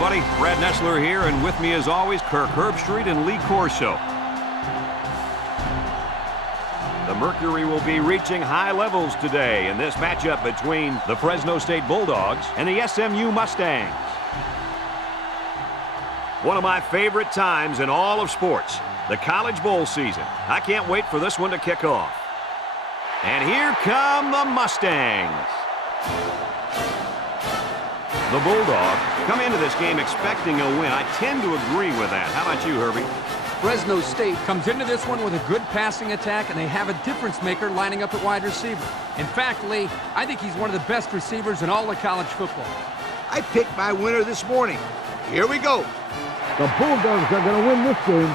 everybody. Brad Nessler here, and with me as always, Kirk Herbstreit and Lee Corso. The Mercury will be reaching high levels today in this matchup between the Fresno State Bulldogs and the SMU Mustangs. One of my favorite times in all of sports, the College Bowl season. I can't wait for this one to kick off. And here come the Mustangs. The Bulldogs come into this game expecting a win. I tend to agree with that. How about you, Herbie? Fresno State comes into this one with a good passing attack, and they have a difference maker lining up at wide receiver. In fact, Lee, I think he's one of the best receivers in all of college football. I picked my winner this morning. Here we go. The Bulldogs are going to win this game.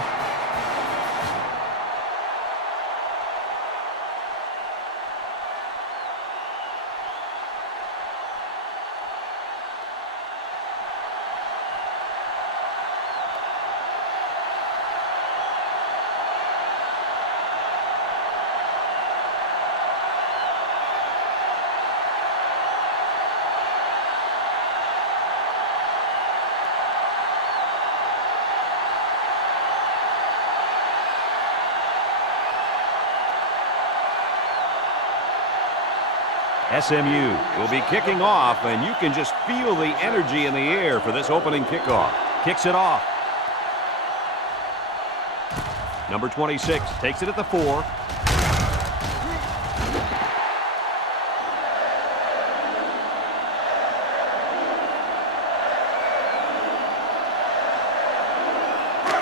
SMU will be kicking off, and you can just feel the energy in the air for this opening kickoff. Kicks it off. Number 26 takes it at the 4.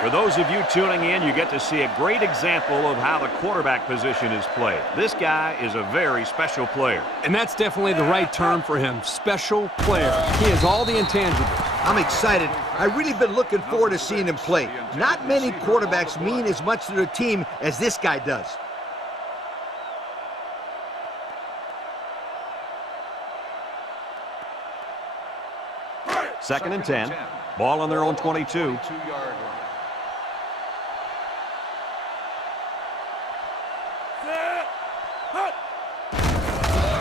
For those of you tuning in, you get to see a great example of how the quarterback position is played. This guy is a very special player. And that's definitely the right term for him, special player. He has all the intangibles. I'm excited. I've really been looking forward to seeing him play. Not many quarterbacks mean as much to their team as this guy does. Second and 10. Ball on their own 22.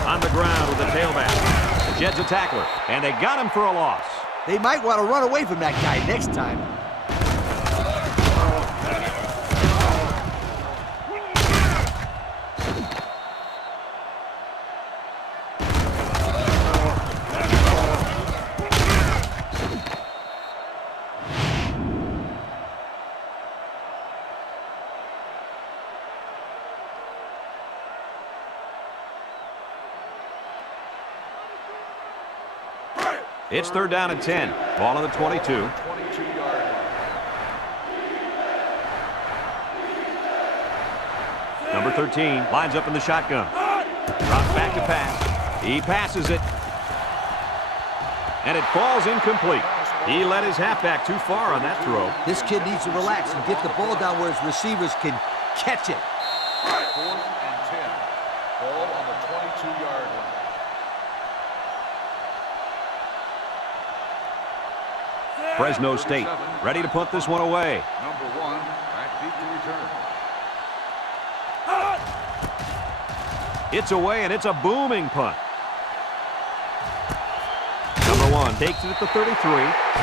On the ground with the tailback. Jed's a tackler, and they got him for a loss. They might want to run away from that guy next time. It's third down and 10. Ball on the 22. Number 13 lines up in the shotgun. Drops back to pass. He passes it. And it falls incomplete. He let his halfback too far on that throw. This kid needs to relax and get the ball down where his receivers can catch it. 4th and 10. Ball on the 22-yard line. Fresno State ready to punt this one away. Number 1, back deep to return. It's away, and it's a booming punt. Number 1 takes it at the 33.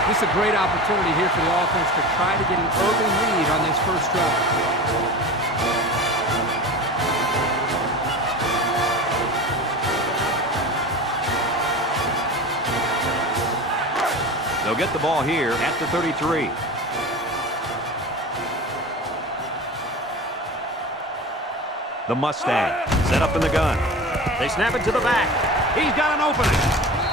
This is a great opportunity here for the offense to try to get an early lead on this first drive. They'll get the ball here at the 33. The Mustang set up in the gun. They snap it to the back. He's got an opening.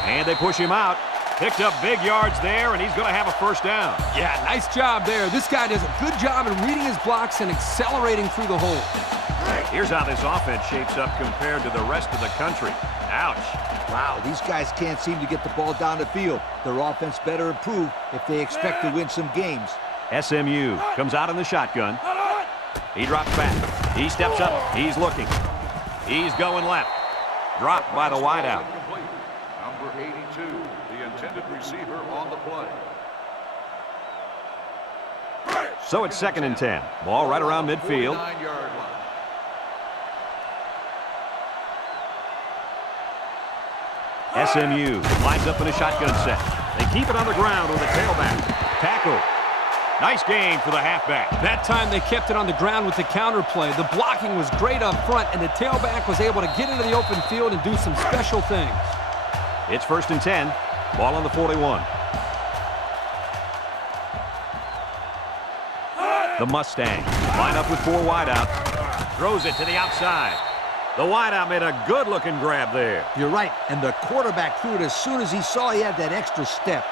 And they push him out. Picked up big yards there, and he's going to have a first down. Yeah, nice job there. This guy does a good job in reading his blocks and accelerating through the hole. Here's how this offense shapes up compared to the rest of the country. Ouch. Wow, these guys can't seem to get the ball down the field. Their offense better improve if they expect to win some games. SMU comes out in the shotgun. He drops back. He steps up. He's looking. He's going left. Dropped by the wideout. Number 82, the intended receiver on the play. So it's second and 10. Ball right around midfield. 49-yard line. SMU lines up in a shotgun set. They keep it on the ground with a tailback. Tackle. Nice game for the halfback. That time they kept it on the ground with the counter play. The blocking was great up front, and the tailback was able to get into the open field and do some special things. It's 1st and 10. Ball on the 41. The Mustangs line up with 4 wideouts. Throws it to the outside. The wideout made a good-looking grab there. You're right, and the quarterback threw it as soon as he saw he had that extra step.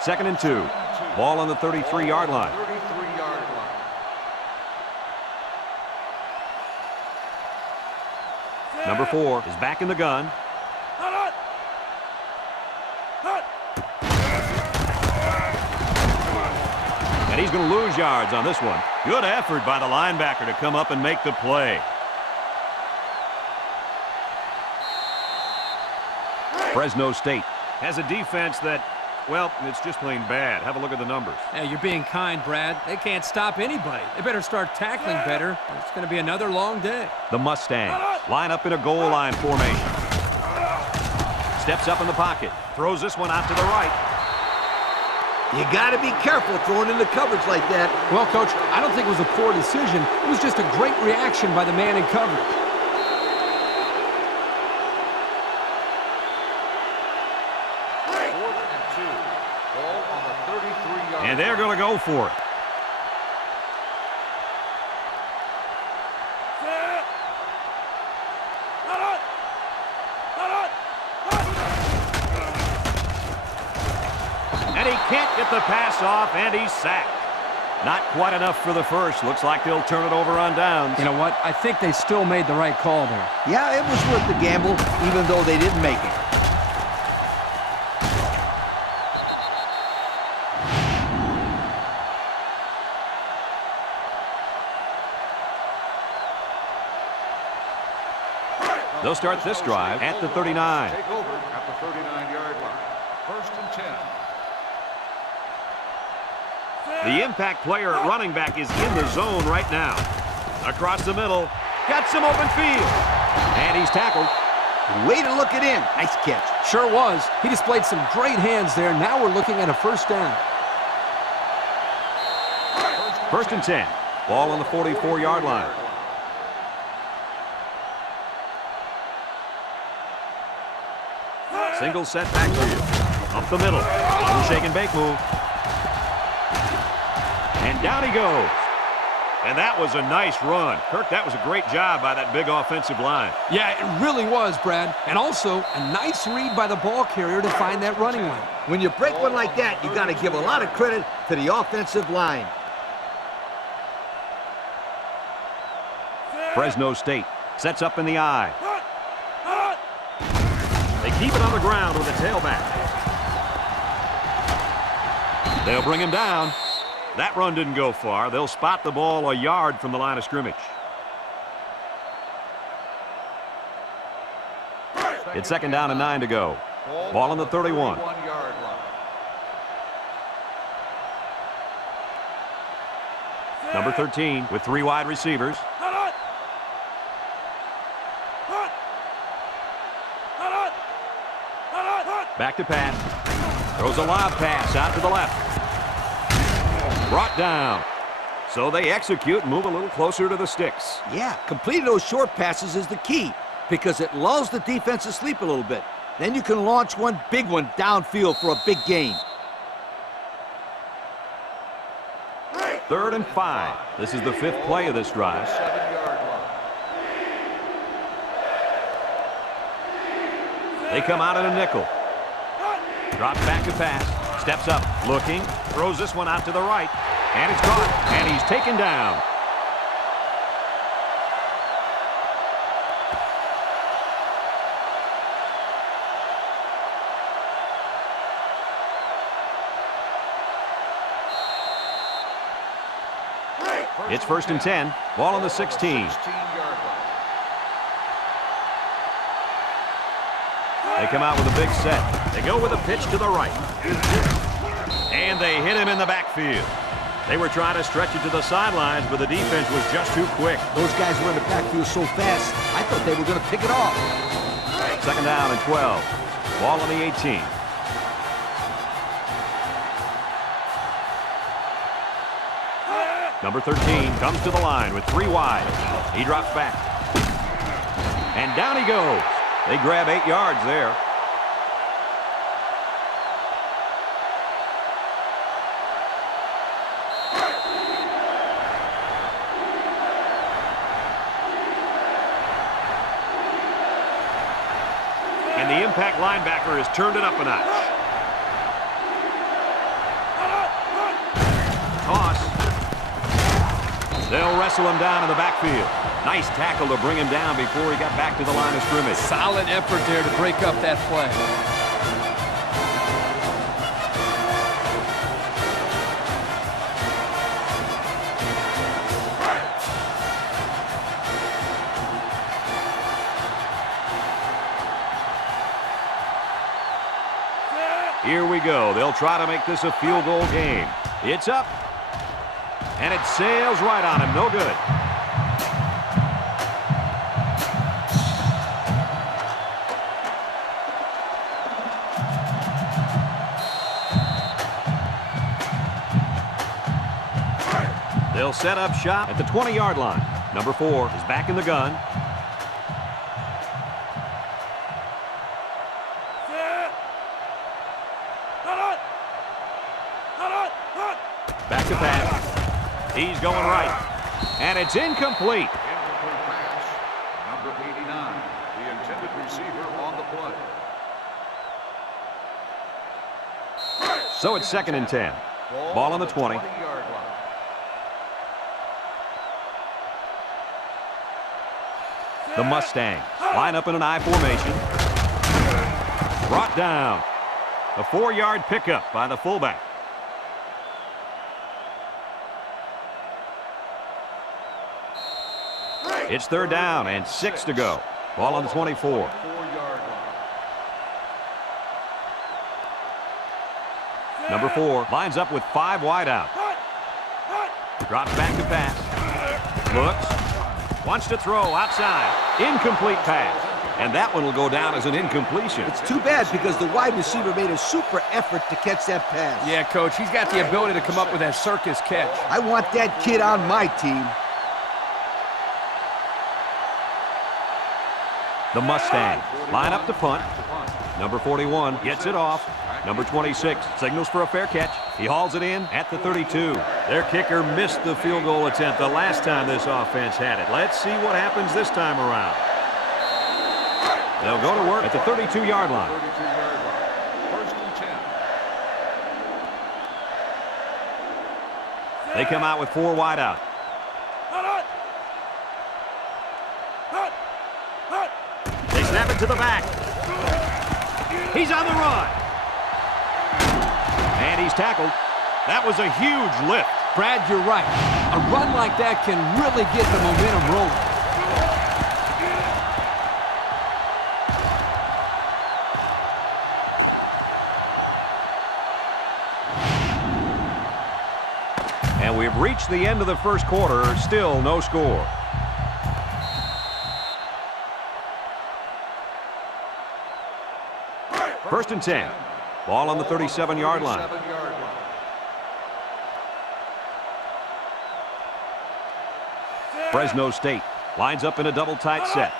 2nd and 2. Ball on the 33-yard line. 33-yard line. Number 4 is back in the gun. And he's going to lose yards on this one. Good effort by the linebacker to come up and make the play. Fresno State has a defense that, well, it's just plain bad. Have a look at the numbers. Yeah, you're being kind, Brad. They can't stop anybody. They better start tackling better. It's going to be another long day. The Mustangs line up in a goal line formation. Steps up in the pocket. Throws this one out to the right. You got to be careful throwing in the coverage like that. Well, Coach, I don't think it was a poor decision. It was just a great reaction by the man in coverage. 4th and 2. Ball on the 33-yard line. And they're going to go for it. And he can't get the pass off, and he's sacked. Not quite enough for the first. Looks like they'll turn it over on downs. You know what? I think they still made the right call there. Yeah, it was worth the gamble, even though they didn't make it. They'll start this drive at the 39. Take over at the 39-yard line. 1st and 10. The impact player at running back is in the zone right now. Across the middle. Got some open field. And he's tackled. Way to look it in. Nice catch. Sure was. He displayed some great hands there. Now we're looking at a 1st down. 1st and 10. Ball on the 44-yard line. Single set backfield. Up the middle. Little shake and bake move. And down he goes. And that was a nice run. Kirk, that was a great job by that big offensive line. Yeah, it really was, Brad. And also, a nice read by the ball carrier to find that running lane. When you break one like that, you got to give a lot of credit to the offensive line. Fresno State sets up in the eye. They keep it on the ground with the tailback. They'll bring him down. That run didn't go far. They'll spot the ball a yard from the line of scrimmage. It's 2nd down and 9 to go. Ball on the 31. 31-yard line. Number 13 with 3 wide receivers. Back to pass. Throws a lob pass out to the left. Brought down. So they execute and move a little closer to the sticks. Yeah, completing those short passes is the key because it lulls the defense to sleep a little bit. Then you can launch one big one downfield for a big gain. 3rd and 5. This is the 5th play of this drive. 7-yard line. They come out in a nickel. Drops back to pass. Steps up. Looking. Throws this one out to the right. And it's caught. And he's taken down. It's 1st and 10. Ball on the 16. 16-yard line. They come out with a big set. They go with a pitch to the right. And they hit him in the backfield. They were trying to stretch it to the sidelines, but the defense was just too quick. Those guys were in the backfield so fast, I thought they were going to pick it off. Second down and 12. Ball on the 18. Number 13 comes to the line with 3 wide. He drops back. And down he goes. They grab 8 yards there. And the impact linebacker has turned it up a notch. Toss. They'll wrestle him down in the backfield. Nice tackle to bring him down before he got back to the line of scrimmage. Solid effort there to break up that play. Here we go. They'll try to make this a field goal game. It's up. And it sails right on him. No good. They'll set up shop at the 20-yard line. Number 4 is back in the gun. Back to pass. He's going right. And it's incomplete. Incomplete pass. Number 89, the intended receiver on the play. So it's second and 10. Ball on the 20. 20-yard line. The Mustangs line up in an I formation. Brought down. A 4-yard pickup by the fullback. It's third down and 6 to go. Ball on the 24. 4-yard line. Number 4 lines up with 5 wide out. Drops back to pass. Looks. Wants to throw outside. Incomplete pass. And that one will go down as an incompletion. It's too bad because the wide receiver made a super effort to catch that pass. Yeah, Coach, he's got the ability to come up with that circus catch. I want that kid on my team. The Mustangs line up to punt. Number 41 gets it off. Number 26 signals for a fair catch. He hauls it in at the 32. Their kicker missed the field goal attempt the last time this offense had it. Let's see what happens this time around. They'll go to work at the 32-yard line. 32-yard line. First and 10. They come out with 4 wide out. They snap it to the back. He's on the run. And he's tackled. That was a huge lift. Brad, you're right. A run like that can really get the momentum rolling. And we've reached the end of the first quarter. Still no score. First and 10. Ball on the 37-yard line. 37-yard line. Fresno State lines up in a double tight set.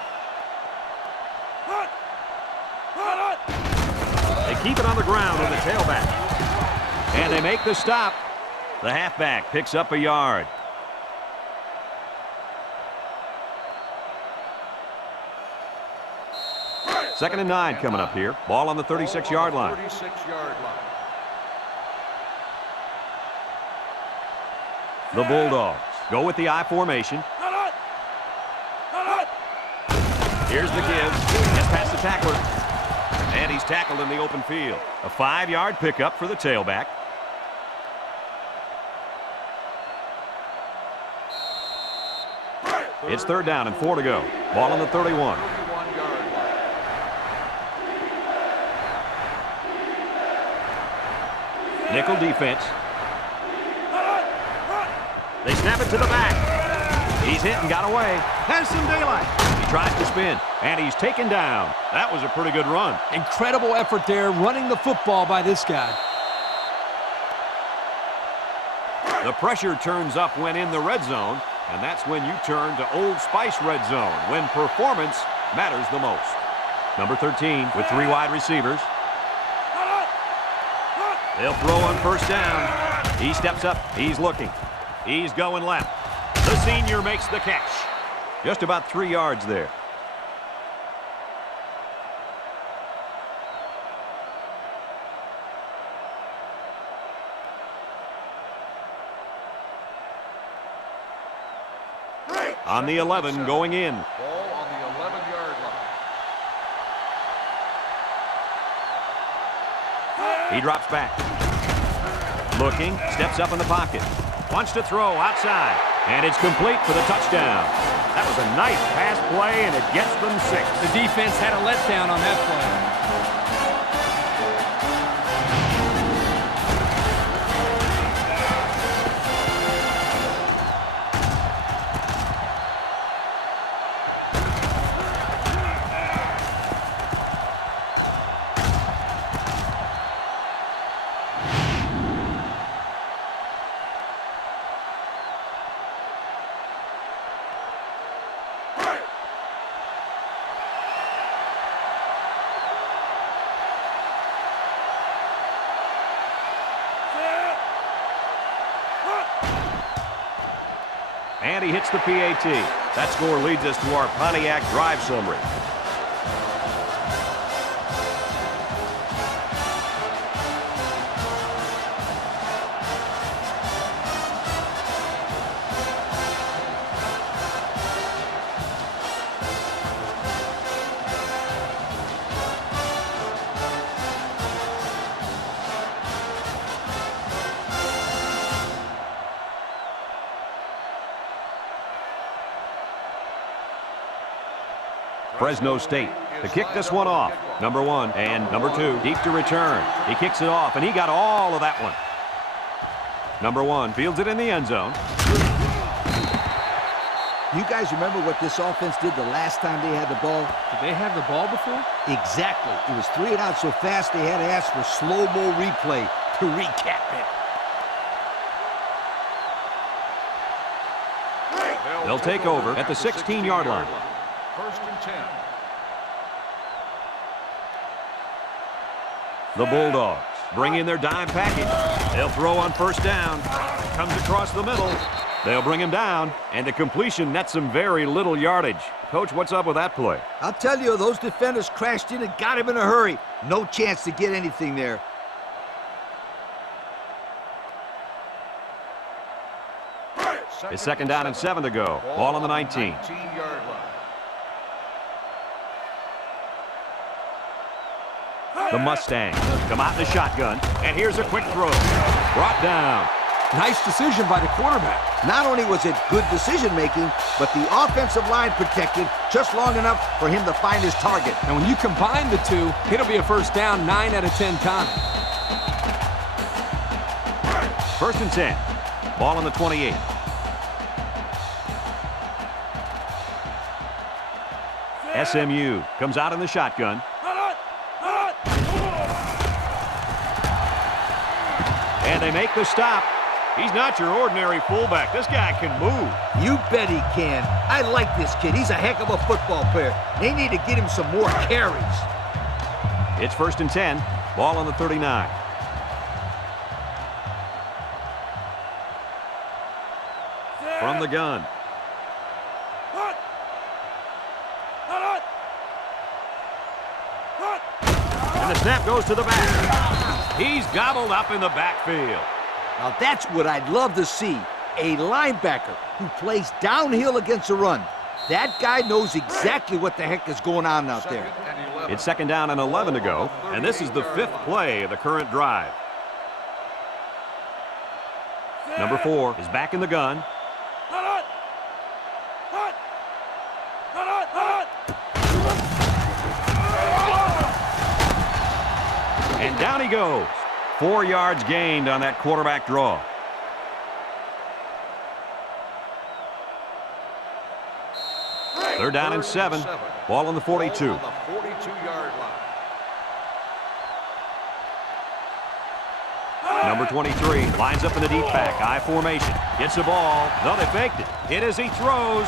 They keep it on the ground on the tailback. And they make the stop. The halfback picks up a yard. Second and 9 coming up here. Ball on the 36-yard line. 36-yard line. The Bulldogs go with the I formation. Here's the give. Gets past the tackler. And he's tackled in the open field. A 5-yard pickup for the tailback. It's third down and 4 to go. Ball on the 31. 31-yard line. Nickel defense. They snap it to the back. He's hit and got away. Has some daylight. He tries to spin, and he's taken down. That was a pretty good run. Incredible effort there running the football by this guy. The pressure turns up when in the red zone, and that's when you turn to Old Spice red zone, when performance matters the most. Number 13 with 3 wide receivers. They'll throw on first down. He steps up. He's looking. He's going left. The senior makes the catch. Just about 3 yards there. On the 11 going in. Ball on the 11-yard line. He drops back. Looking, steps up in the pocket. Wants to throw outside. And it's complete for the touchdown. That was a nice pass play, and it gets them 6. The defense had a letdown on that play. And he hits the PAT. That score leads us to our Pontiac drive summary. Fresno State to kick this one off. Number 1 and number 2 deep to return. He kicks it off, and he got all of that one. Number 1 fields it in the end zone. You guys remember what this offense did the last time they had the ball? Did they have the ball before? Exactly. It was 3 and out so fast they had to ask for slow-mo replay to recap it. They'll take over at the 16-yard line. First and 10. The Bulldogs bring in their dime package. They'll throw on first down. Comes across the middle. They'll bring him down, and the completion nets some very little yardage. Coach, what's up with that play? I'll tell you, those defenders crashed in and got him in a hurry. No chance to get anything there. It's second down and 7 to go. Ball on the 19. 19-yard line. The Mustangs come out in the shotgun, and here's a quick throw. Brought down. Nice decision by the quarterback. Not only was it good decision-making, but the offensive line protected just long enough for him to find his target. And when you combine the two, it'll be a first down 9 out of 10 times. First and 10. Ball on the 28. SMU comes out in the shotgun. And they make the stop. He's not your ordinary fullback. This guy can move. You bet he can. I like this kid. He's a heck of a football player. They need to get him some more carries. It's first and 10. Ball on the 39. From the gun. And the snap goes to the back. He's gobbled up in the backfield. Now that's what I'd love to see. A linebacker who plays downhill against the run. That guy knows exactly what the heck is going on out there. It's second down and 11 to go, and this is the 5th play of the current drive. Number 4 is back in the gun. And down he goes. 4 yards gained on that quarterback draw. Third down and 7. Ball on the 42. Ball on the 42-yard line. Number 23 lines up in the deep back. I formation. Gets the ball. No, they faked it. Hit as he throws.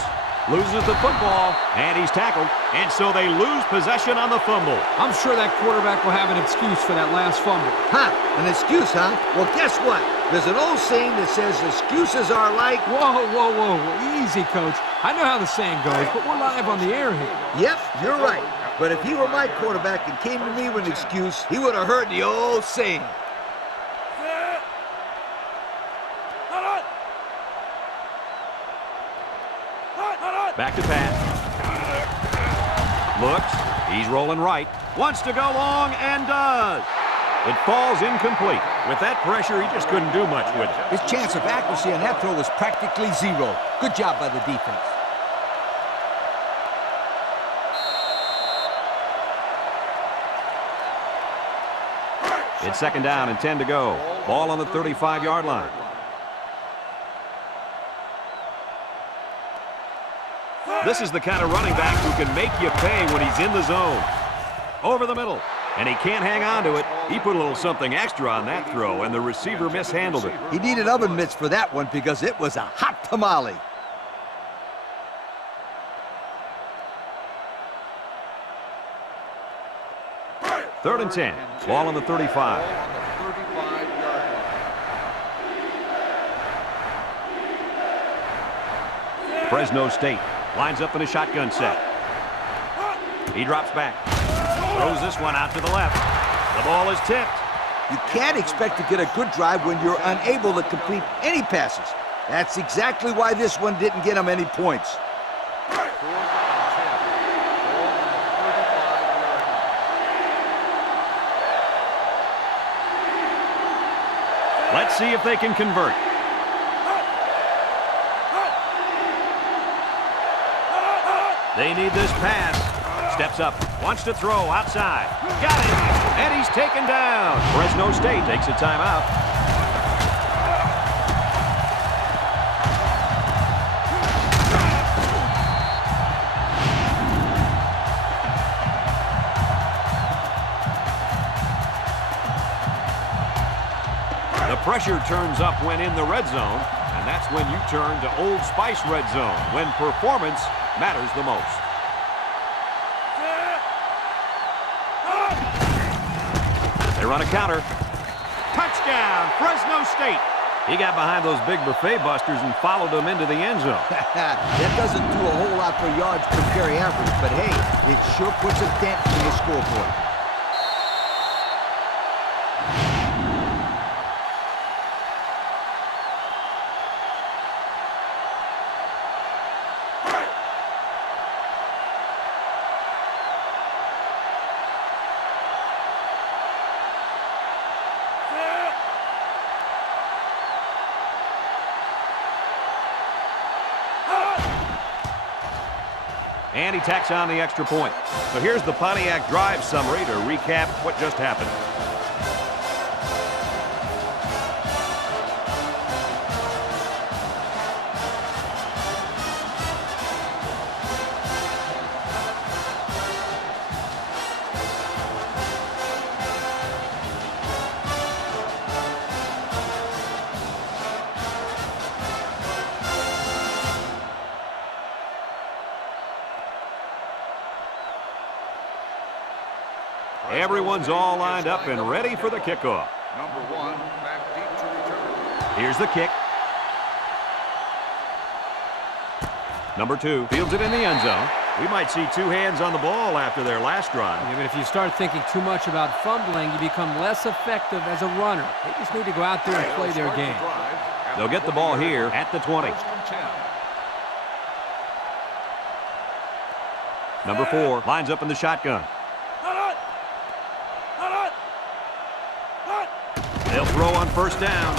Loses the football. And he's tackled. And so they lose possession on the fumble. I'm sure that quarterback will have an excuse for that last fumble. Huh? An excuse, huh? Well, guess what? There's an old saying that says excuses are like... Whoa, whoa, whoa. Easy, Coach. I know how the saying goes, but we're live on the air here. Yep, you're right. But if he were my quarterback and came to me with an excuse, he would have heard the old saying. Back to pass. Looks. He's rolling right. Wants to go long and does. It falls incomplete. With that pressure, he just couldn't do much with it. His chance of accuracy on that throw was practically zero. Good job by the defense. It's second down and 10 to go. Ball on the 35-yard line. This is the kind of running back who can make you pay when he's in the zone. Over the middle. And he can't hang on to it. He put a little something extra on that throw, and the receiver mishandled it. He needed oven mitts for that one because it was a hot tamale. Third and 10. Ball on the 35. Fresno State lines up in a shotgun set. He drops back. Throws this one out to the left. The ball is tipped. You can't expect to get a good drive when you're unable to complete any passes. That's exactly why this one didn't get him any points. Let's see if they can convert. They need this pass. Steps up, wants to throw outside. Got it, and he's taken down. Fresno State takes a timeout. The pressure turns up when in the red zone, and that's when you turn to Old Spice red zone, when performance matters the most. They run a counter. Touchdown, Fresno State. He got behind those big buffet busters and followed them into the end zone. That doesn't do a whole lot for yards per carry average, but hey, it sure puts a dent in the scoreboard. And he tacks on the extra point. So here's the Pontiac drive summary to recap what just happened. Everyone's all lined up and ready for the kickoff. Number 1, back deep to return. Here's the kick. Number 2 fields it in the end zone. We might see two hands on the ball after their last drive. Yeah, but if you start thinking too much about fumbling, you become less effective as a runner. They just need to go out there and play their game. They'll get the ball here at the 20. Number 4 lines up in the shotgun. They'll throw on first down.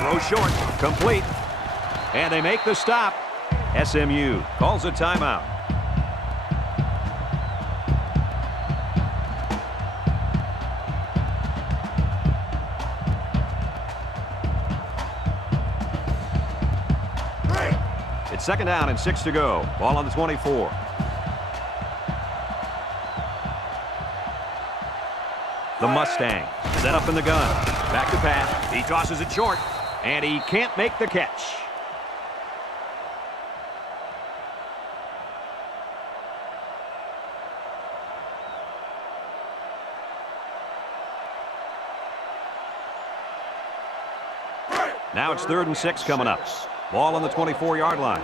Throw short, complete. And they make the stop. SMU calls a timeout. It's second down and 6 to go. Ball on the 24. The Mustangs set up in the gun. Back to pass. He tosses it short, and he can't make the catch. Now it's 3rd and 6 coming up. Ball on the 24-yard line.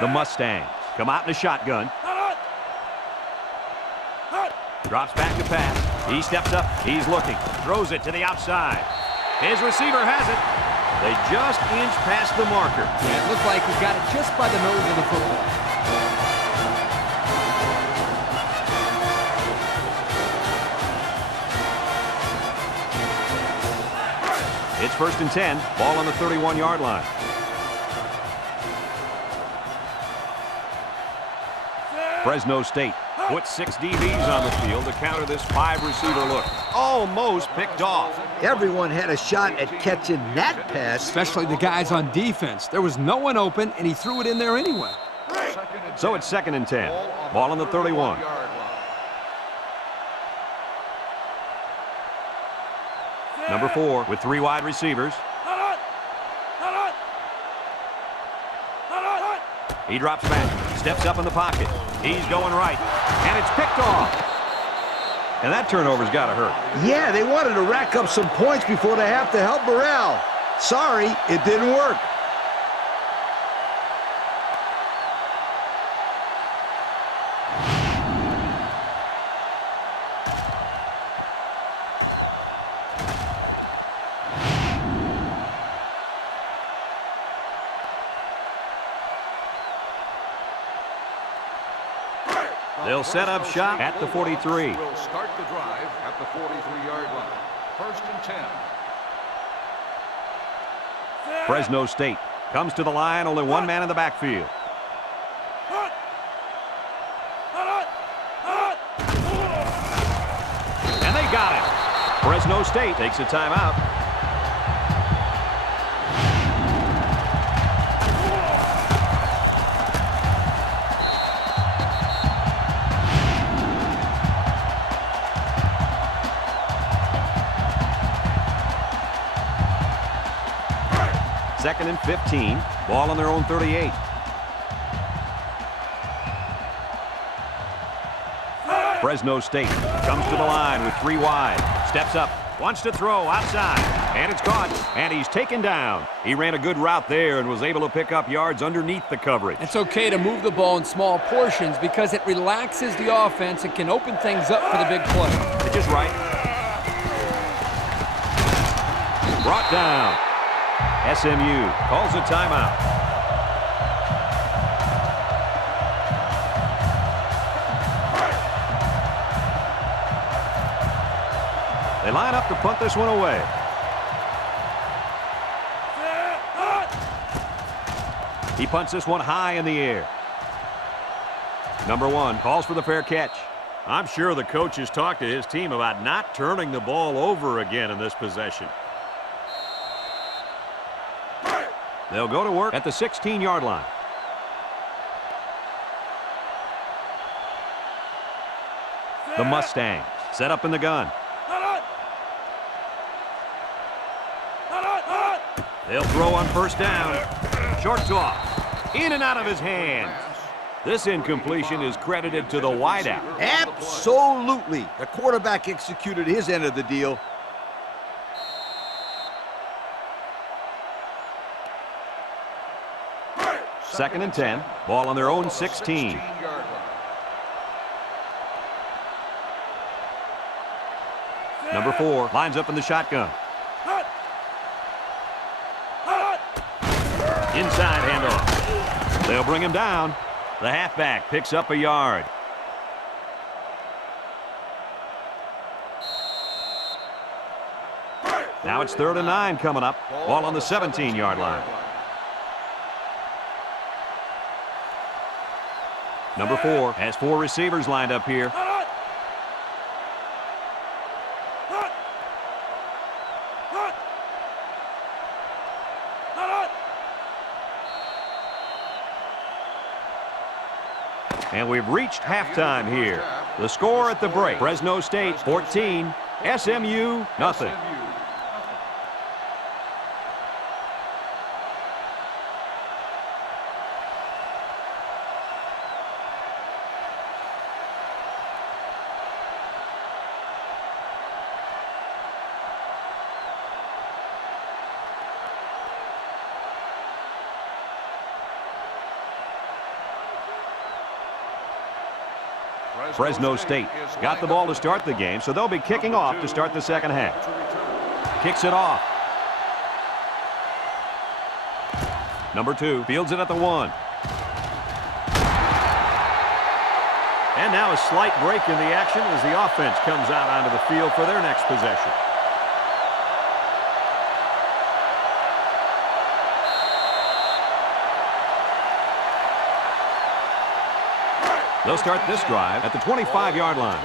The Mustangs come out in a shotgun. Drops back to pass. He steps up. He's looking. Throws it to the outside. His receiver has it. They just inch past the marker. Yeah, it looked like he got it just by the nose of the football. It's 1st and 10. Ball on the 31-yard line. Fresno State puts 6 DBs on the field to counter this 5-receiver look. Almost picked off. Everyone had a shot at catching that pass. Especially the guys on defense. There was no one open, and he threw it in there anyway. So it's 2nd and 10. Ball on the 31. Number 4 with 3 wide receivers. He drops back, steps up in the pocket. He's going right, and it's picked off. And that turnover's got to hurt. Yeah, they wanted to rack up some points before they have to help morale. Sorry, it didn't work. They'll set up shop at the 43. Will start the drive at the 43-yard line. 1st and 10. Fresno State comes to the line, only one man in the backfield. And they got it. Fresno State takes a timeout. Second and 15. Ball on their own 38. Fresno State comes to the line with 3 wide. Steps up. Wants to throw outside. And it's caught. And he's taken down. He ran a good route there and was able to pick up yards underneath the coverage. It's okay to move the ball in small portions because it relaxes the offense and can open things up for the big play. It's just right. Brought down. SMU calls a timeout. They line up to punt this one away. He punts this one high in the air. Number 1 calls for the fair catch. I'm sure the coach has talked to his team about not turning the ball over again in this possession. They'll go to work at the 16-yard line. The Mustangs set up in the gun. They'll throw on 1st down. Short toss. In and out of his hands. This incompletion is credited to the wideout. Absolutely. The quarterback executed his end of the deal. Second and 10. Ball on their own 16. Number 4 lines up in the shotgun. Inside handoff. They'll bring him down. The halfback picks up a yard. Now it's 3rd and 9 coming up. Ball on the 17-yard line. Number 4 has 4 receivers lined up here. And we've reached halftime here. The score at the break, Fresno State 14, SMU nothing. Fresno State got the ball to start the game, so they'll be kicking off to start the second half. Kicks it off. Number 2 fields it at the 1. And now a slight break in the action as the offense comes out onto the field for their next possession. They'll start this drive at the 25-yard line.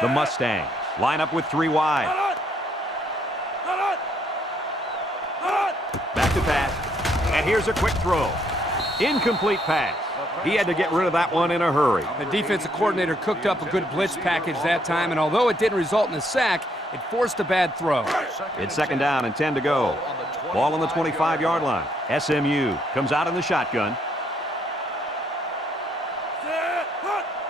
The Mustangs line up with 3 wide. Back to pass. And here's a quick throw. Incomplete pass. He had to get rid of that one in a hurry. The defensive coordinator cooked up a good blitz package that time, and although it didn't result in a sack, it forced a bad throw. It's 2nd down and 10 to go. Ball on the 25-yard line. SMU comes out in the shotgun.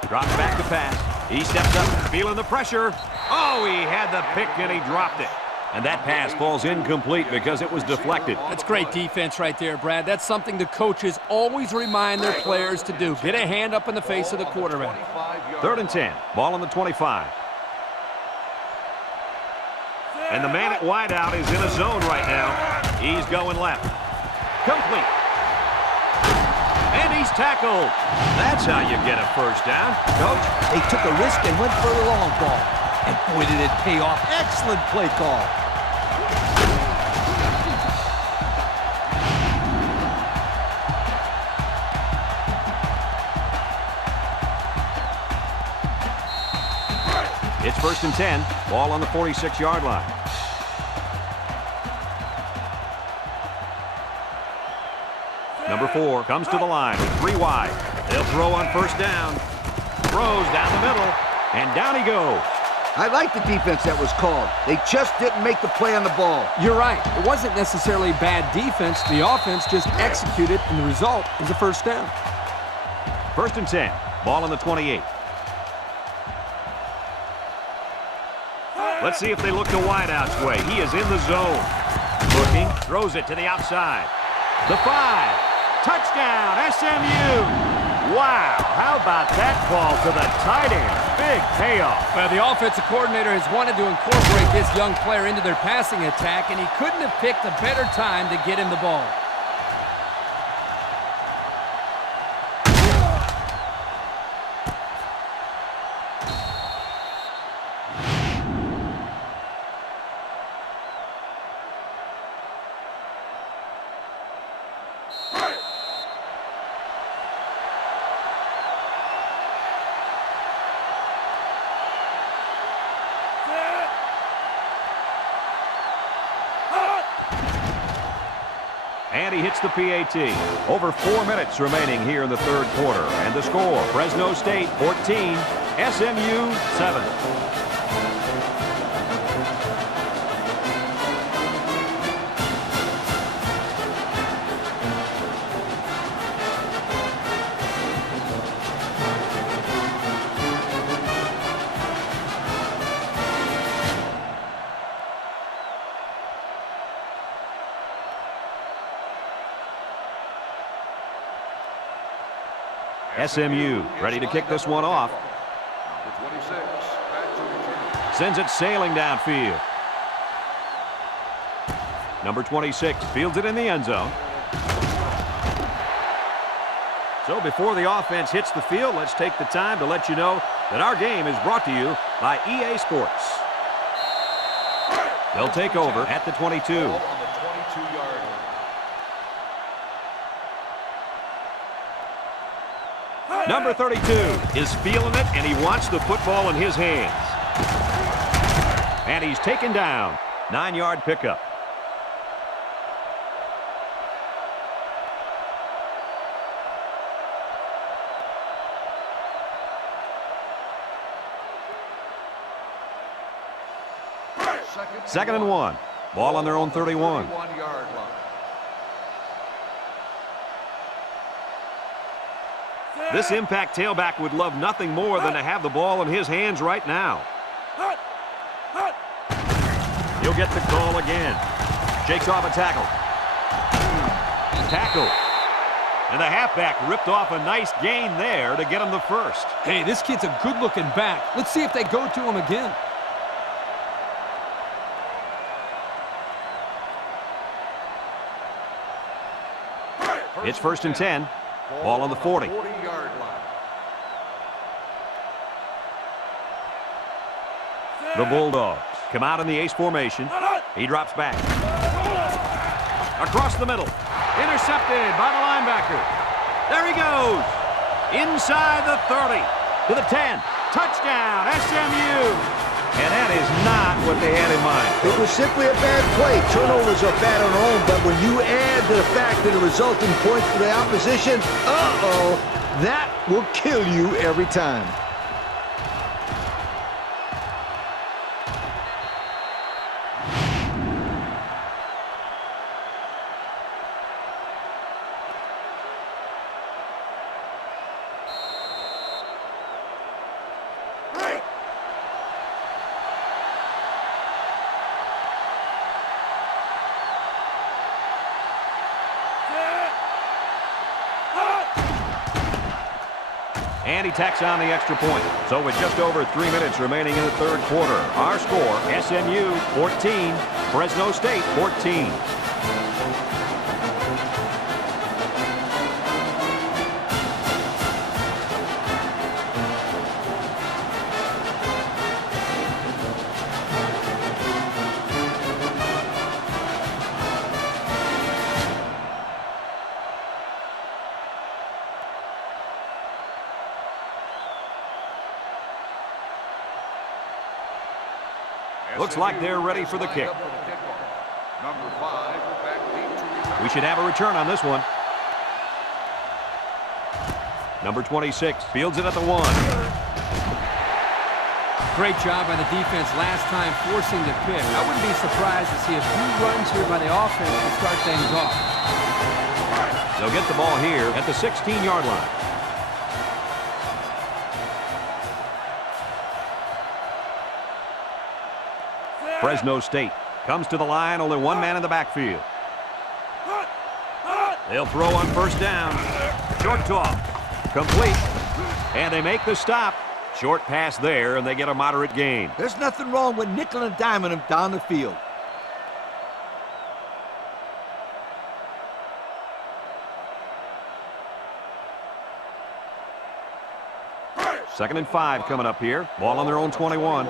Drops back to pass. He steps up, feeling the pressure. Oh, he had the pick and he dropped it. And that pass falls incomplete because it was deflected. That's great defense right there, Brad. That's something the coaches always remind their players to do. Get a hand up in the face of the quarterback. 3rd and 10. Ball on the 25. And the man at wideout is in a zone right now. He's going left. Complete. And he's tackled. That's how you get a first down. Coach, they took a risk and went for the long ball. And boy, did it pay off. Excellent play call. It's 1st and 10. Ball on the 46-yard line. Number 4 comes to the line with 3 wide. They'll throw on 1st down. Throws down the middle. And down he goes. I like the defense that was called. They just didn't make the play on the ball. You're right. It wasn't necessarily bad defense. The offense just executed, and the result is a first down. 1st and 10. Ball on the 28. Let's see if they look the wideout's way. He is in the zone. Looking, throws it to the outside. The 5. Touchdown, SMU. Wow, how about that ball to the tight end? Big payoff. Well, the offensive coordinator has wanted to incorporate this young player into their passing attack, and he couldn't have picked a better time to get him the ball. And he hits the PAT. Over 4 minutes remaining here in the 3rd quarter. And the score, Fresno State 14, SMU 7. SMU ready to kick this one off. Sends it sailing downfield. Number 26 fields it in the end zone. So before the offense hits the field, let's take the time to let you know that our game is brought to you by EA Sports. They'll take over at the 22. Number 32 is feeling it, and he wants the football in his hands. And he's taken down. 9-yard pickup. Second and 1. Ball on their own 31. 31-yard line. This impact tailback would love nothing more than to have the ball in his hands right now. He'll get the call again. Shakes off a tackle. Tackle. And the halfback ripped off a nice gain there to get him the first. Hey, this kid's a good-looking back. Let's see if they go to him again. It's first and 10. Ball on the 40. 40-yard line. The Bulldogs come out in the ace formation. He drops back. Across the middle. Intercepted by the linebacker. There he goes. Inside the 30. To the 10. Touchdown, SMU. And that is not what they had in mind. It was simply a bad play. Turnovers are bad on their own, but when you add to the fact that it results in points for the opposition, that will kill you every time. And he tacks on the extra point. So with just over 3 minutes remaining in the third quarter, our score, SMU 14, Fresno State 14. Looks like they're ready for the kick. Number 5, back deep to We should have a return on this one. Number 26 fields it at the 1. Great job by the defense last time forcing the pick. I wouldn't be surprised to see a few runs here by the offense to start things off. They'll get the ball here at the 16-yard line. Fresno State comes to the line, only one man in the backfield. They'll throw on first down. Short toss. Complete. And they make the stop. Short pass there, and they get a moderate gain. There's nothing wrong with nickel and diming him down the field. Second and 5 coming up here. Ball on their own 21.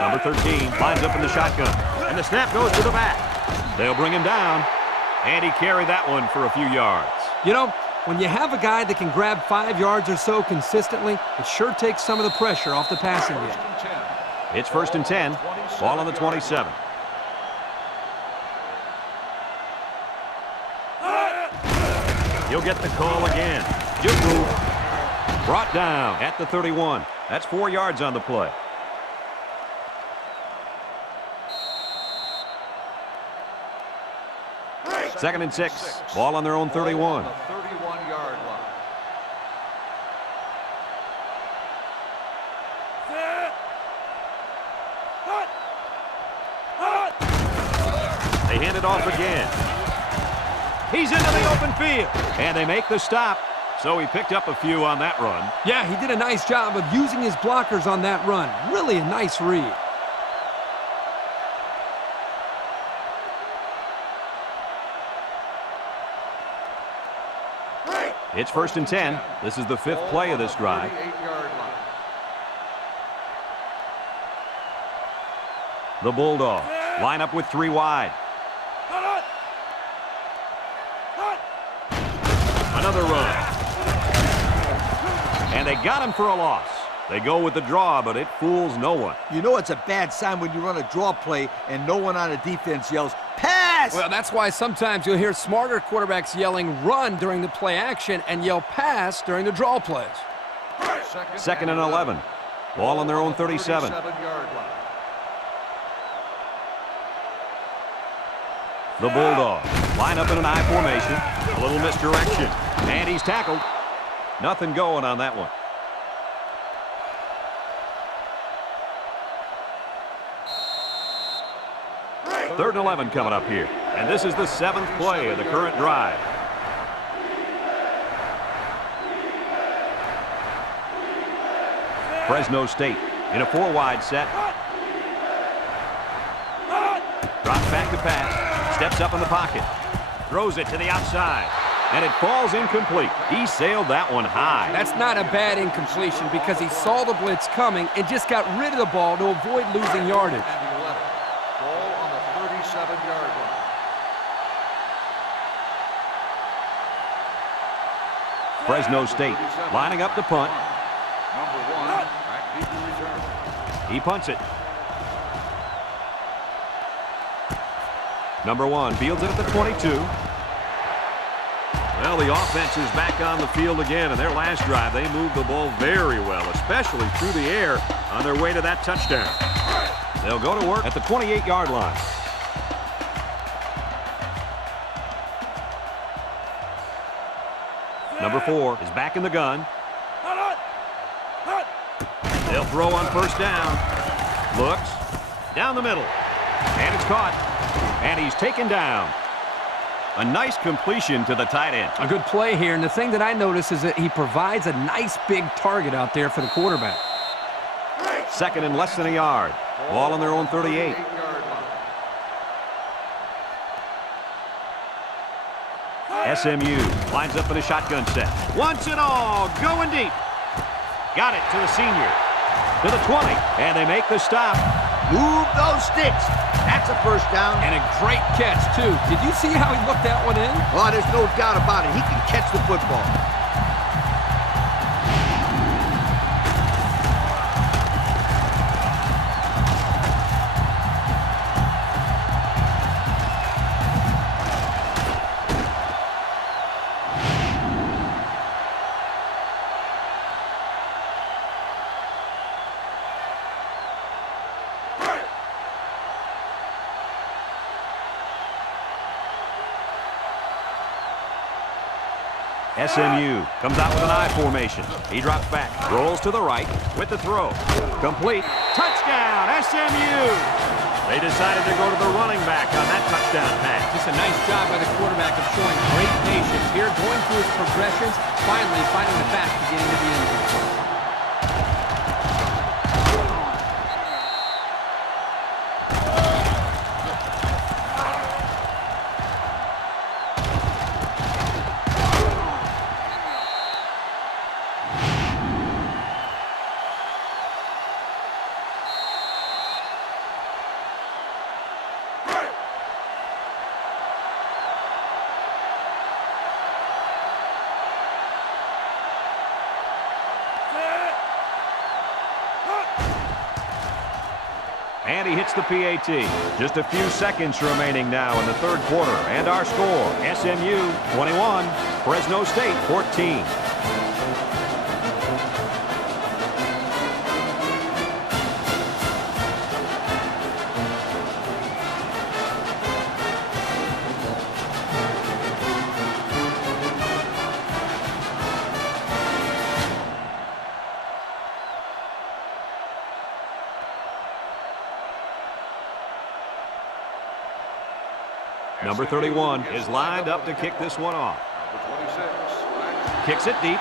Number 13 lines up in the shotgun. And the snap goes to the back. They'll bring him down. And he carried that one for a few yards. You know, when you have a guy that can grab 5 yards or so consistently, it sure takes some of the pressure off the passing game. It's first and 10. Ball on the 27. He'll get the call again. Juku brought down at the 31. That's 4 yards on the play. Second and 6. Ball on their own 31. 31-yard line. They hand it off again. He's into the open field. And they make the stop. So he picked up a few on that run. Yeah, he did a nice job of using his blockers on that run. Really a nice read. It's first and 10. This is the 5th play of this drive. 38-yard line. The Bulldogs line up with 3 wide. Another run. And they got him for a loss. They go with the draw, but it fools no one. You know it's a bad sign when you run a draw play and no one on the defense yells, pass! Well, that's why sometimes you'll hear smarter quarterbacks yelling run during the play action and yell pass during the draw plays. Second and 11. Ball on their own 37. 37-yard line. The Bulldogs line up in an I formation. A little misdirection. And he's tackled. Nothing going on that one. Third and 11 coming up here. And this is the 7th play of the current drive. Fresno State in a 4-wide set. Drops back to pass. Steps up in the pocket. Throws it to the outside. And it falls incomplete. He sailed that one high. That's not a bad incompletion because he saw the blitz coming and just got rid of the ball to avoid losing yardage. Ball on the 37-yard line. Fresno State lining up to punt. Number 1, back deep to return. He punts it. Number 1 fields it at the 22. Well, the offense is back on the field again. In their last drive, they moved the ball very well, especially through the air on their way to that touchdown. They'll go to work at the 28-yard line. Number 4 is back in the gun. They'll throw on first down. Looks. Down the middle. And it's caught. And he's taken down. A nice completion to the tight end. A good play here, and the thing that I notice is that he provides a nice big target out there for the quarterback. Second and less than a yard. Ball on their own 38. SMU lines up in a shotgun set. Wants it all. Going deep. Got it to the senior. To the 20. And they make the stop. Move those sticks. That's a first down. And a great catch, too. Did you see how he looked that one in? Oh, there's no doubt about it. He can catch the football. SMU comes out with an I formation. He drops back, rolls to the right with the throw. Complete. Touchdown, SMU! They decided to go to the running back on that touchdown pass. Just a nice job by the quarterback of showing great patience here, going through his progressions, finally finding the path to get into the end zone. And he hits the PAT. Just a few seconds remaining now in the third quarter. And our score, SMU 21, Fresno State 14. Number 31 is lined up to kick this one off. Number 26. Kicks it deep.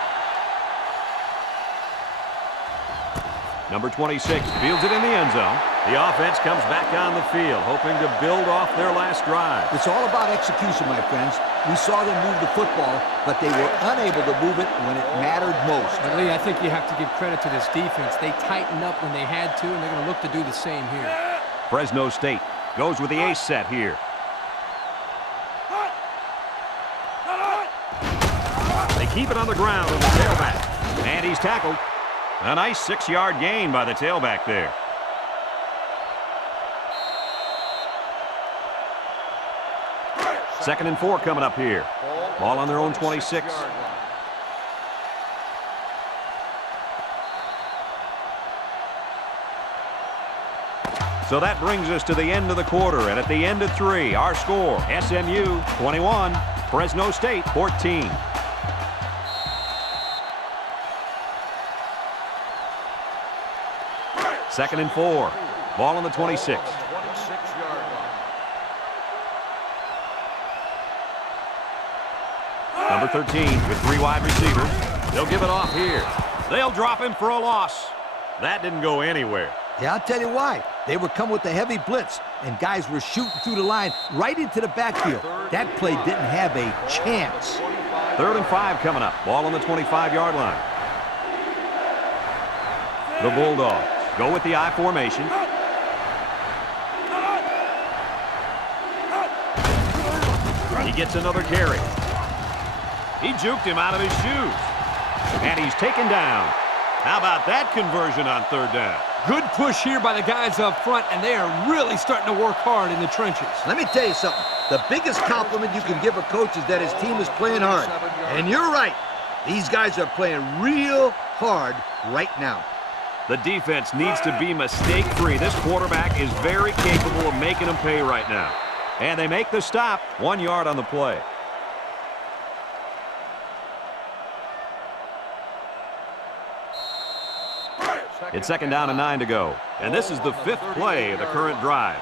Number 26 fields it in the end zone. The offense comes back on the field, hoping to build off their last drive. It's all about execution, my friends. We saw them move the football, but they were unable to move it when it mattered most. But Lee, I think you have to give credit to this defense. They tightened up when they had to, and they're going to look to do the same here. Fresno State goes with the ace set here. Keep it on the ground with the tailback. And he's tackled. A nice 6-yard gain by the tailback there. Second and 4 coming up here. Ball on their own 26. So that brings us to the end of the quarter, and at the end of 3, our score, SMU 21, Fresno State 14. Second and 4. Ball on the 26. Number 13 with 3 wide receivers. They'll give it off here. They'll drop him for a loss. That didn't go anywhere. Yeah, I'll tell you why. They were coming with a heavy blitz, and guys were shooting through the line right into the backfield. That play didn't have a chance. 3rd and 5 coming up. Ball on the 25-yard line. The Bulldogs go with the I formation. He gets another carry. He juked him out of his shoes. And he's taken down. How about that conversion on 3rd down? Good push here by the guys up front, and they are really starting to work hard in the trenches. Let me tell you something. The biggest compliment you can give a coach is that his team is playing hard. And you're right. These guys are playing real hard right now. The defense needs to be mistake-free. This quarterback is very capable of making them pay right now. And they make the stop. 1 yard on the play. It's 2nd down and 9 to go. And this is the 5th play of the current drive.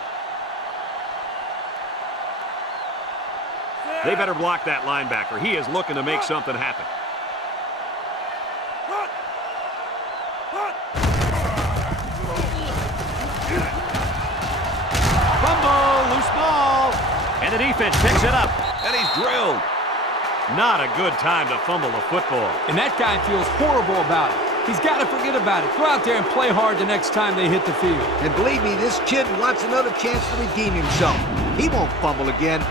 They better block that linebacker. He is looking to make something happen. Fumble, loose ball. And the defense picks it up. And he's drilled. Not a good time to fumble the football. And that guy feels horrible about it. He's got to forget about it. Go out there and play hard the next time they hit the field. And believe me, this kid wants another chance to redeem himself. He won't fumble again.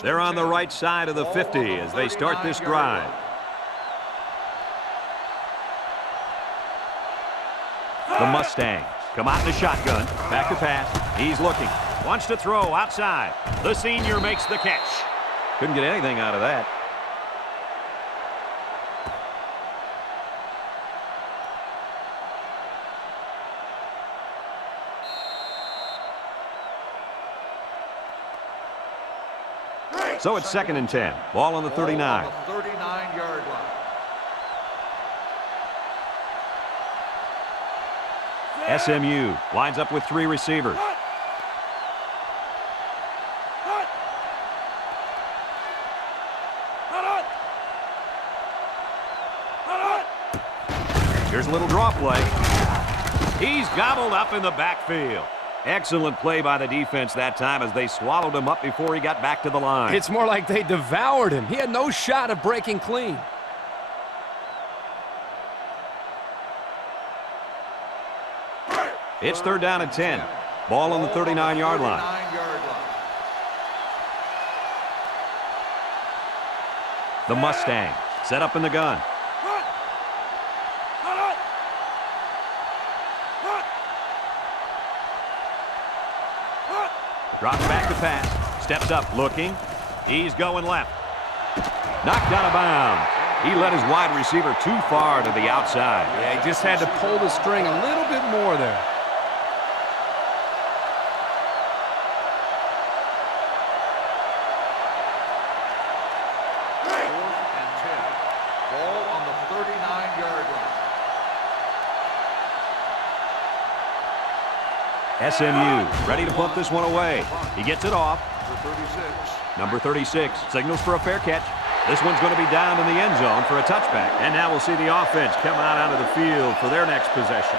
They're on the right side of the 50 as they start this drive. The Mustangs come out in the shotgun. Back to pass. He's looking. Wants to throw outside. The senior makes the catch. Couldn't get anything out of that. So it's 2nd and 10. Ball on the 39. 39-yard line. SMU lines up with 3 receivers. Here's a little draw play. He's gobbled up in the backfield. Excellent play by the defense that time as they swallowed him up before he got back to the line. It's more like they devoured him. He had no shot of breaking clean. It's 3rd down and 10. Ball on the 39-yard line. The Mustangs set up in the gun. Drops back to pass. Steps up, looking. He's going left. Knocked out of bounds. He led his wide receiver too far to the outside. Yeah, he just had to pull the string a little bit more there. SMU ready to pump this one away. He gets it off. Number 36 signals for a fair catch. This one's going to be down in the end zone for a touchback. And now we'll see the offense come out onto the field for their next possession.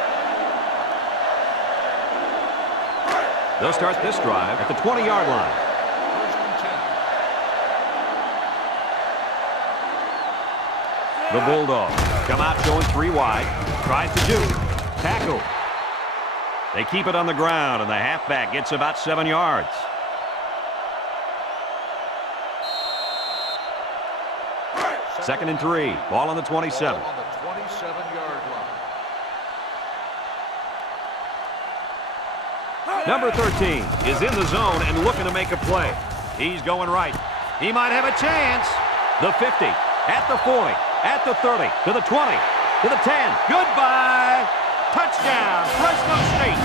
They'll start this drive at the 20-yard line. The Bulldogs come out showing 3 wide. Tries to juke. Tackle. They keep it on the ground, and the halfback gets about 7 yards. 2nd and 3. Ball on the 27. Ball on the 27-yard line. Number 13 is in the zone and looking to make a play. He's going right. He might have a chance. The 50, at the 40, at the 30, to the 20, to the 10. Goodbye. Touchdown, Fresno State.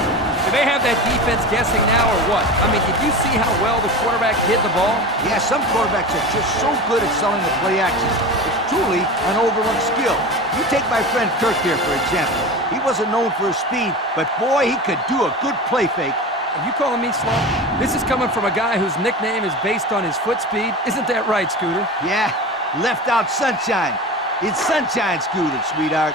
Do they have that defense guessing now or what? I mean, did you see how well the quarterback hid the ball? Yeah, some quarterbacks are just so good at selling the play action. It's truly an overlooked skill. You take my friend Kirk here, for example. He wasn't known for his speed, but boy, he could do a good play fake. Are you calling me slow? This is coming from a guy whose nickname is based on his foot speed. Isn't that right, Scooter? Yeah, left out sunshine. It's sunshine, Scooter, sweetheart.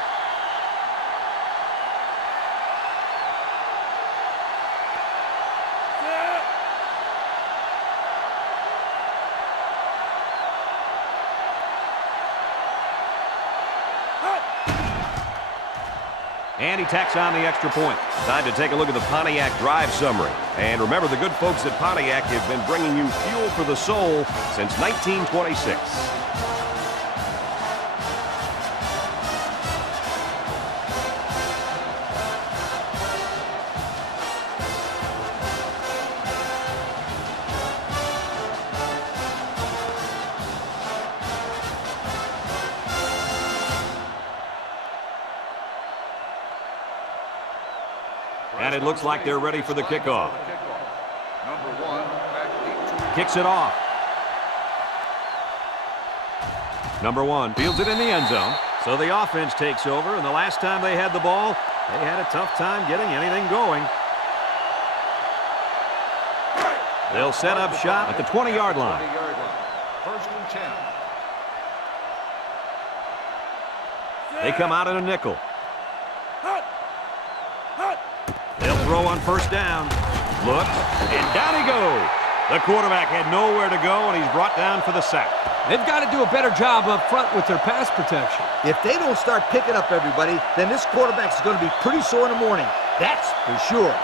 And he tacks on the extra point. Time to take a look at the Pontiac drive summary. And remember, the good folks at Pontiac have been bringing you fuel for the soul since 1926. And it looks like they're ready for the kickoff. Number 1, back 8 to Kicks it off. Number 1 fields it in the end zone. So the offense takes over, and the last time they had the ball, they had a tough time getting anything going. They'll set up shop at the 20-yard line. 1st and 10. They come out in a nickel. They'll throw on 1st down. Looks, and down he goes. The quarterback had nowhere to go, and he's brought down for the sack. They've got to do a better job up front with their pass protection. If they don't start picking up everybody, then this quarterback's going to be pretty sore in the morning. That's for sure.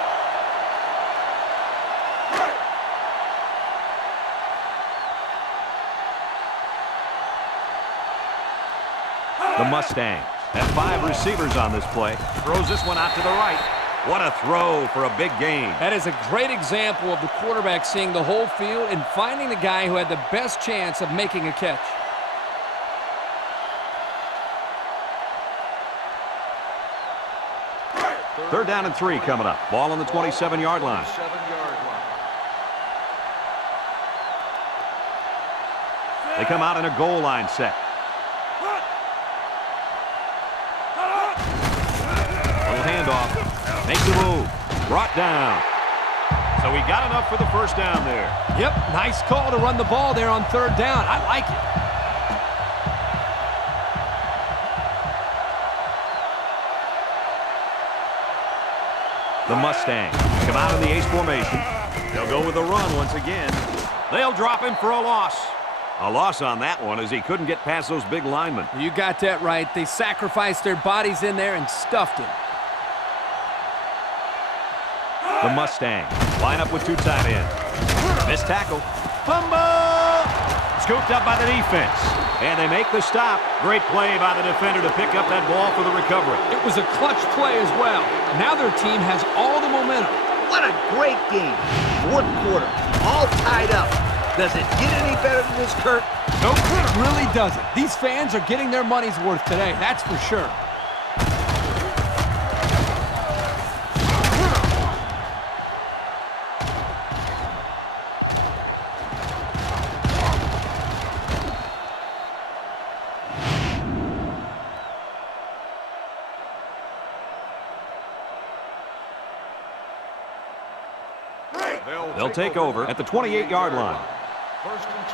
The Mustangs have 5 receivers on this play. Throws this one out to the right. What a throw for a big gain. That is a great example of the quarterback seeing the whole field and finding the guy who had the best chance of making a catch. Third down and 3 coming up. Ball on the 27-yard line. 7-yard line. They come out in a goal line set. Little handoff. Make the move. Brought down. So he got enough for the 1st down there. Yep, nice call to run the ball there on 3rd down. I like it. The Mustangs come out in the ace formation. They'll go with a run once again. They'll drop him for a loss. A loss on that one as he couldn't get past those big linemen. You got that right. They sacrificed their bodies in there and stuffed him. The Mustangs line up with 2 tight ends. Missed tackle. Fumble! Scooped up by the defense. And they make the stop. Great play by the defender to pick up that ball for the recovery. It was a clutch play as well. Now their team has all the momentum. What a great game. 4th quarter, all tied up. Does it get any better than this, Kurt? Nope, it really doesn't. These fans are getting their money's worth today, that's for sure. They'll take over at the 28-yard line. 1st and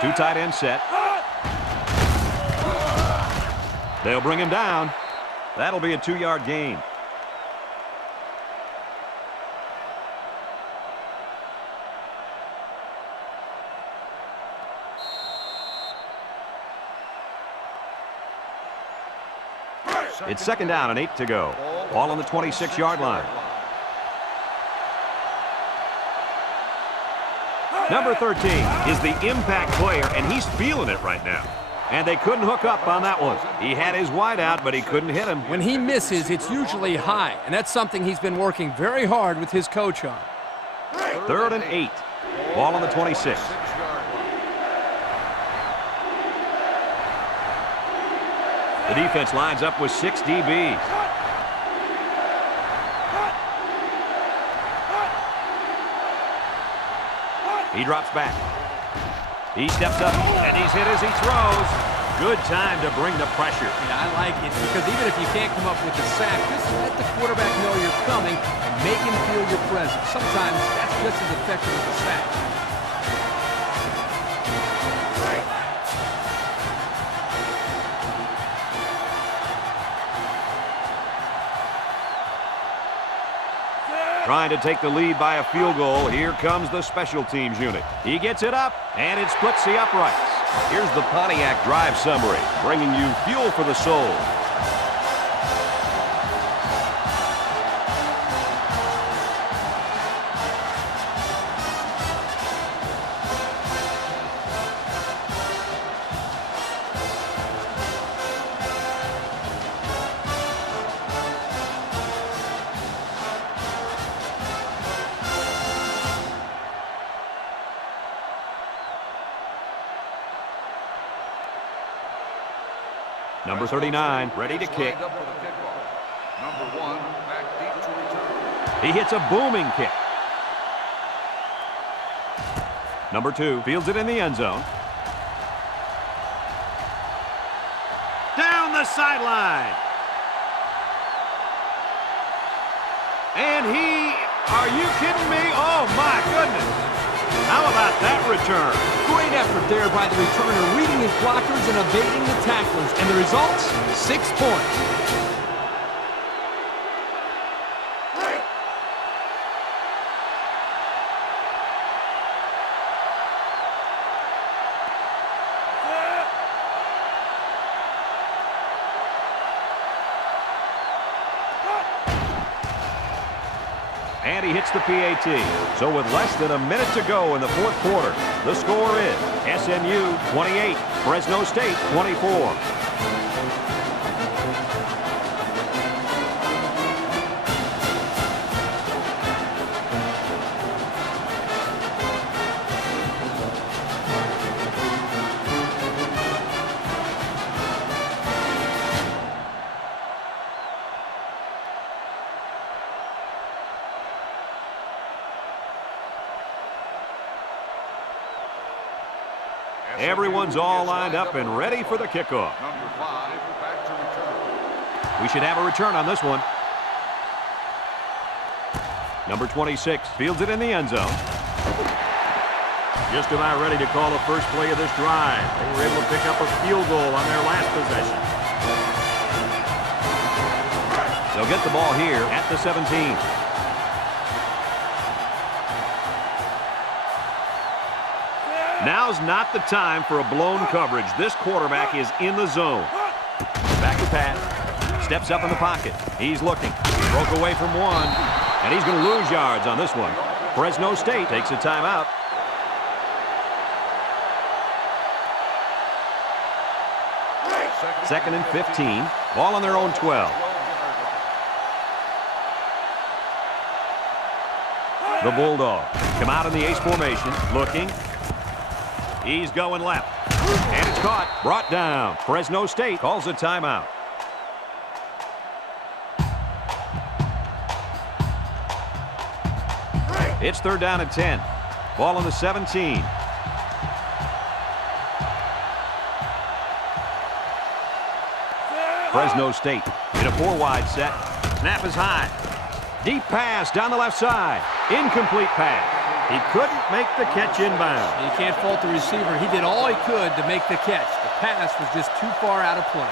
10. 2 tight ends set. They'll bring him down. That'll be a 2-yard gain. It's 2nd down and 8 to go. Ball on the 26-yard line. Number 13 is the impact player, and he's feeling it right now. And they couldn't hook up on that one. He had his wide out, but he couldn't hit him. When he misses, it's usually high, and that's something he's been working very hard with his coach on. 3rd and 8. Ball on the 26. The defense lines up with 6 DBs. He drops back. He steps up, and he's hit as he throws. Good time to bring the pressure. Yeah, I like it, because even if you can't come up with the sack, just let the quarterback know you're coming and make him feel your presence. Sometimes that's just as effective as a sack. Trying to take the lead by a field goal. Here comes the special teams unit. He gets it up, and it splits the uprights. Here's the Pontiac drive summary, bringing you fuel for the soul. Number 39, ready to kick. Number 1, back deep to return. He hits a booming kick. Number 2 fields it in the end zone. Down the sideline. And are you kidding me? Oh my goodness. How about that return? Great effort there by the returner, reading his blockers and evading the tacklers. And the results, 6 points. And he hits the PAT. So with less than a minute to go in the 4th quarter, the score is SMU 28, Fresno State 24. Everyone's all lined up and ready for the kickoff. Number 5, back to return. We should have a return on this one. Number 26 fields it in the end zone. Just about ready to call the first play of this drive. They were able to pick up a field goal on their last possession. They'll get the ball here at the 17. Now's not the time for a blown coverage. This quarterback is in the zone. Back to pass. Steps up in the pocket. He's looking. Broke away from one. And he's going to lose yards on this one. Fresno State takes a timeout. Second and 15. Ball on their own 12. The Bulldogs come out in the ace formation. Looking. He's going left. And it's caught. Brought down. Fresno State calls a timeout. It's 3rd down and 10. Ball on the 17. Fresno State in a 4-wide set. Snap is high. Deep pass down the left side. Incomplete pass. He couldn't make the catch inbound. You can't fault the receiver. He did all he could to make the catch. The pass was just too far out of play.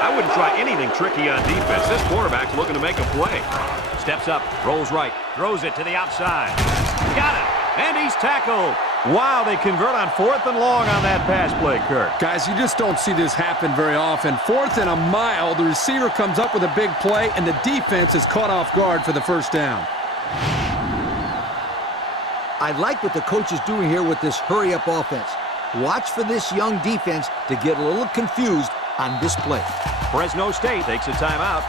I wouldn't try anything tricky on defense. This quarterback's looking to make a play. Steps up, rolls right, throws it to the outside. Got it. And he's tackled. Wow, they convert on 4th and long on that pass play, Kirk. Guys, you just don't see this happen very often. 4th and a mile, the receiver comes up with a big play, and the defense is caught off guard for the first down. I like what the coach is doing here with this hurry-up offense. Watch for this young defense to get a little confused on this play. Fresno State takes a timeout.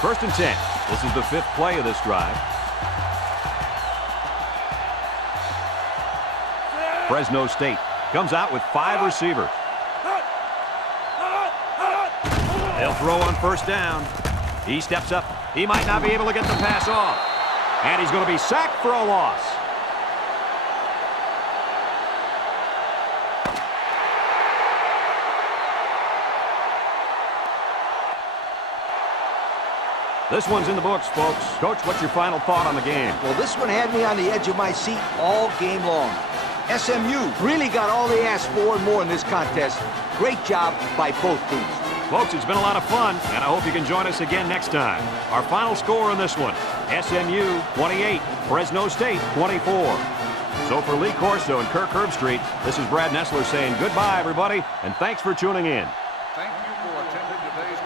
First and 10. This is the 5th play of this drive. Fresno State comes out with 5 receivers. They'll throw on first down. He steps up. He might not be able to get the pass off. And he's going to be sacked for a loss. This one's in the books, folks. Coach, what's your final thought on the game? Well, this one had me on the edge of my seat all game long. SMU really got all they asked for and more in this contest. Great job by both teams. Folks, it's been a lot of fun, and I hope you can join us again next time. Our final score in this one, SMU 28, Fresno State 24. So for Lee Corso and Kirk Herbstreit, this is Brad Nessler saying goodbye, everybody, and thanks for tuning in. Thank you for attending today's